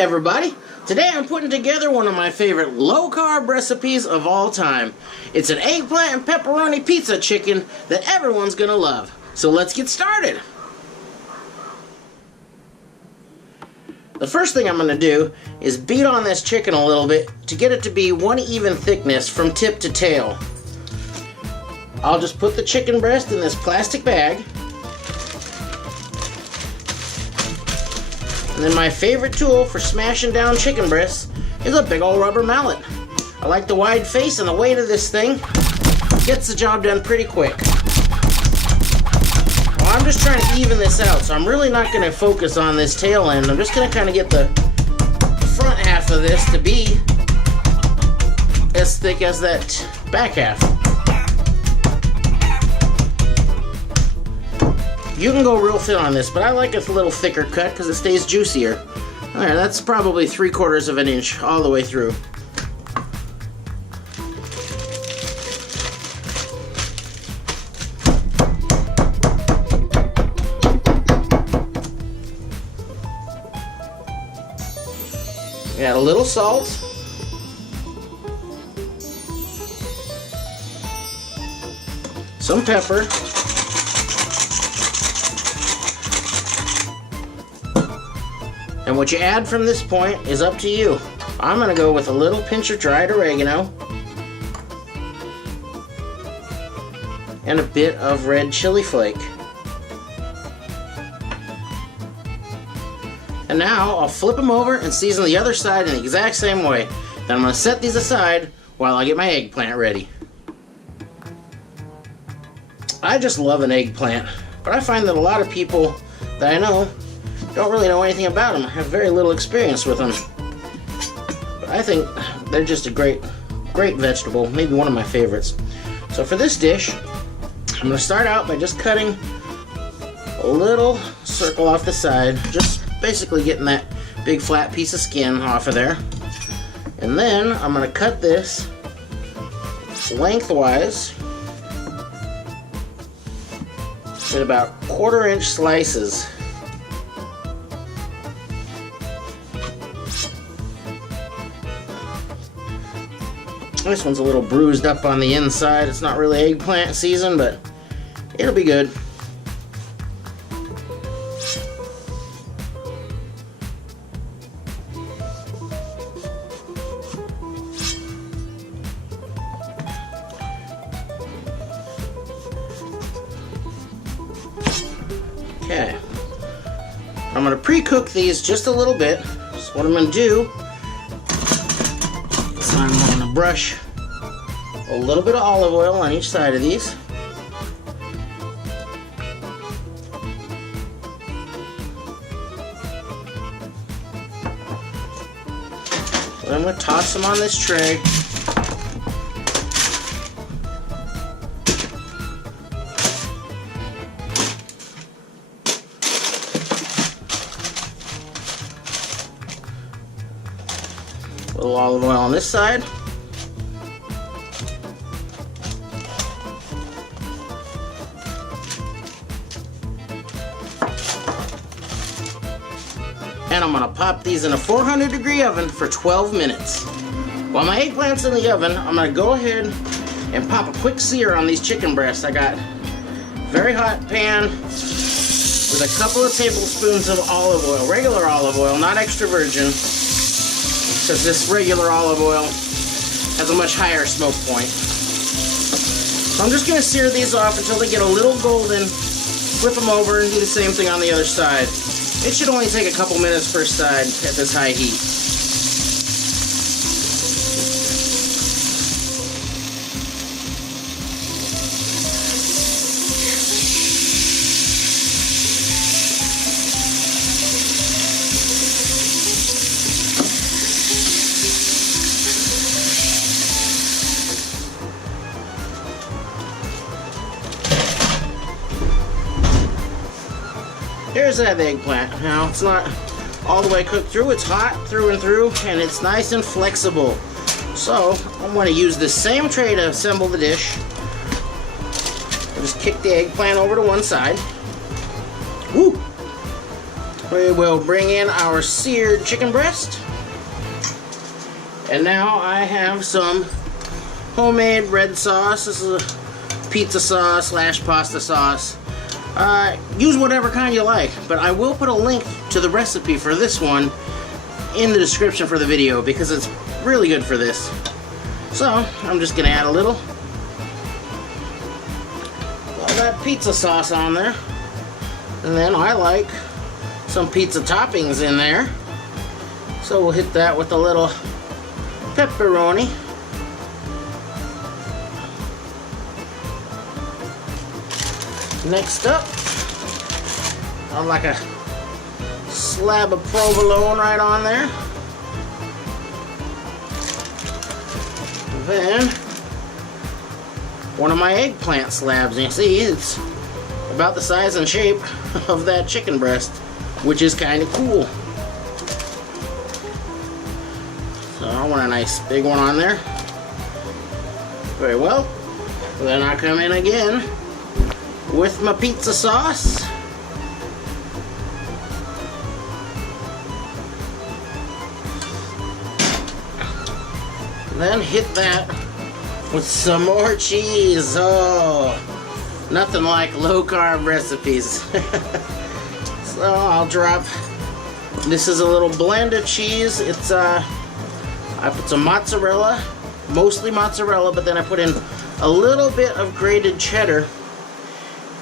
everybody! Today I'm putting together one of my favorite low-carb recipes of all time. It's an eggplant and pepperoni pizza chicken that everyone's gonna love. So let's get started! The first thing I'm gonna do is beat on this chicken a little bit to get it to be one even thickness from tip to tail. I'll just put the chicken breast in this plastic bag. And then my favorite tool for smashing down chicken breasts is a big old rubber mallet. I like the wide face, and the weight of this thing gets the job done pretty quick. Well, I'm just trying to even this out, so I'm really not going to focus on this tail end. I'm just going to kind of get the front half of this to be as thick as that back half. You can go real thin on this, but I like a little thicker cut because it stays juicier. Alright, that's probably 3/4 of an inch all the way through. Add a little salt. Some pepper. And what you add from this point is up to you. I'm going to go with a little pinch of dried oregano and a bit of red chili flake. And now I'll flip them over and season the other side in the exact same way. Then I'm going to set these aside while I get my eggplant ready. I just love an eggplant, but I find that a lot of people that I know don't really know anything about them. I have very little experience with them. But I think they're just a great vegetable, maybe one of my favorites. So for this dish, I'm going to start out by just cutting a little circle off the side, just basically getting that big flat piece of skin off of there. And then I'm going to cut this lengthwise in about 1/4 inch slices. This one's a little bruised up on the inside. It's not really eggplant season, but it'll be good. Okay. I'm going to pre-cook these just a little bit. So what I'm going to do is I'm going to brush a little bit of olive oil on each side of these. Then I'm going to toss them on this tray. A little olive oil on this side. And I'm going to pop these in a 400-degree oven for 12 minutes. While my eggplant's in the oven, I'm going to go ahead and pop a quick sear on these chicken breasts. I got a very hot pan with a couple of tablespoons of olive oil, regular olive oil, not extra virgin, because this regular olive oil has a much higher smoke point. So I'm just going to sear these off until they get a little golden, flip them over, and do the same thing on the other side. It should only take a couple minutes per side at this high heat. Here's that eggplant. Now, it's not all the way cooked through. It's hot through and through, and it's nice and flexible. So, I'm going to use this same tray to assemble the dish. I'll just kick the eggplant over to one side. Woo! we will bring in our seared chicken breast. And now I have some homemade red sauce. This is a pizza sauce slash pasta sauce. Use whatever kind you like, but I will put a link to the recipe for this one in the description for the video because it's really good for this. So I'm just gonna add a little of that pizza sauce on there, and then I like some pizza toppings in there, so we'll hit that with a little pepperoni. Next up, I'd like a slab of provolone right on there. Then one of my eggplant slabs, and you see it's about the size and shape of that chicken breast, which is kind of cool. So I want a nice big one on there. Very well. Then I come in again with my pizza sauce. Then hit that with some more cheese. Oh, nothing like low carb recipes. So I'll drop, this is a little blend of cheese. It's I put some mozzarella, mostly mozzarella, but then I put in a little bit of grated cheddar.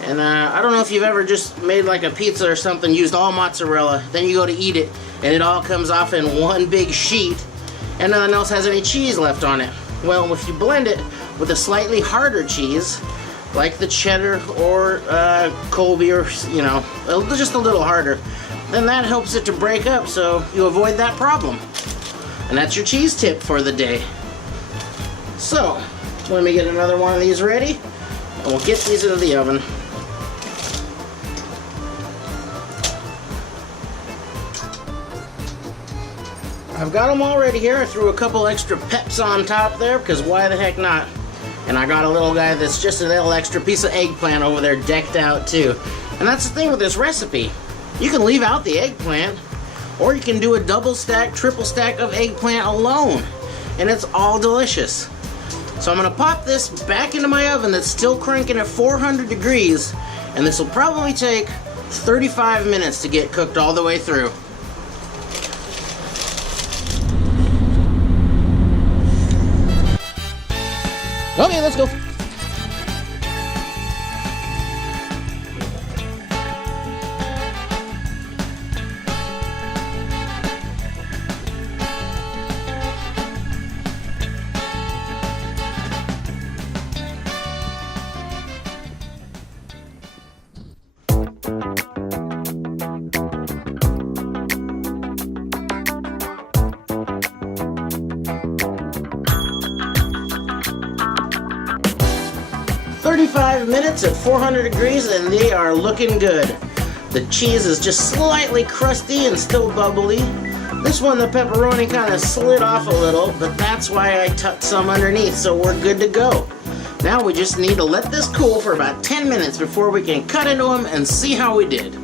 And I don't know if you've ever just made like a pizza or something, used all mozzarella, then you go to eat it and it all comes off in one big sheet and nothing else has any cheese left on it. Well, if you blend it with a slightly harder cheese, like the cheddar or Colby, or you know, just a little harder, then that helps it to break up, so you avoid that problem. And that's your cheese tip for the day. So let me get another one of these ready, and we'll get these into the oven. I've got them all ready here. I threw a couple extra peps on top there, because why the heck not? And I got a little guy that's just a little extra piece of eggplant over there decked out too. And that's the thing with this recipe. You can leave out the eggplant, or you can do a double stack, triple stack of eggplant alone, and it's all delicious. So I'm gonna pop this back into my oven that's still cranking at 400 degrees, and this will probably take 35 minutes to get cooked all the way through. Okay, let's go. Minutes at 400 degrees, and they are looking good. The cheese is just slightly crusty and still bubbly. This one, the pepperoni kind of slid off a little, but that's why I tucked some underneath, so we're good to go. Now we just need to let this cool for about 10 minutes before we can cut into them and see how we did.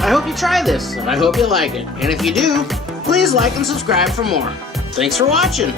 I hope you try this, and I hope you like it. And if you do, please like and subscribe for more. Thanks for watching.